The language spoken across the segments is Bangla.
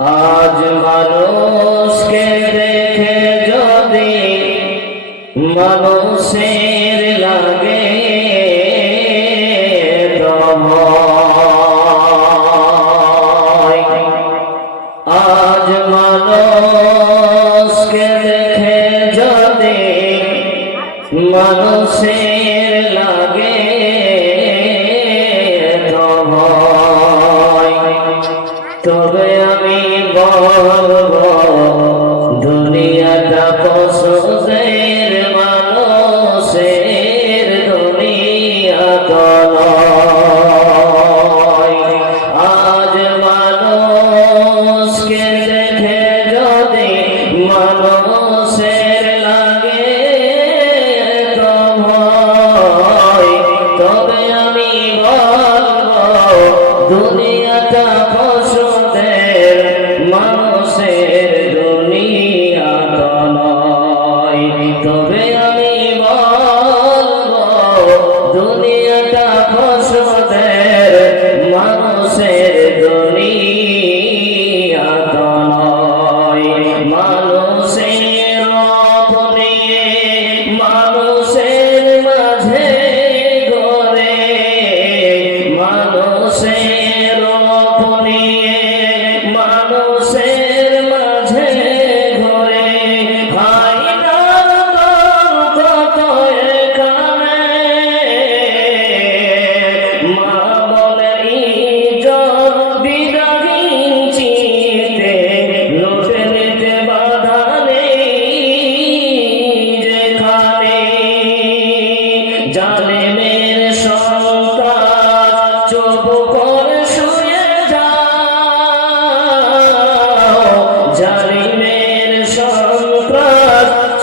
আজ মানুষকে দেখে যদি মানুষের লাগে আজ মানুষ Oh. Cuando ve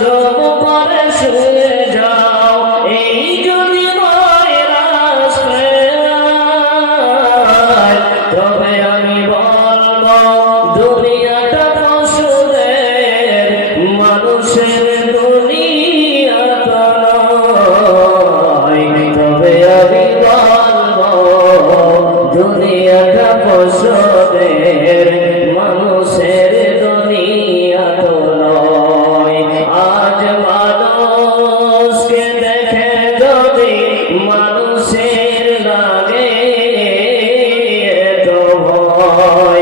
চোখ পরে শুয়ে যাও, এই যদি তবে আমি বলব, দুনিয়াটা তো শুনে মানুষের দুনিয়া তবে আমি বলব, দুনিয়াটা বসবে হয়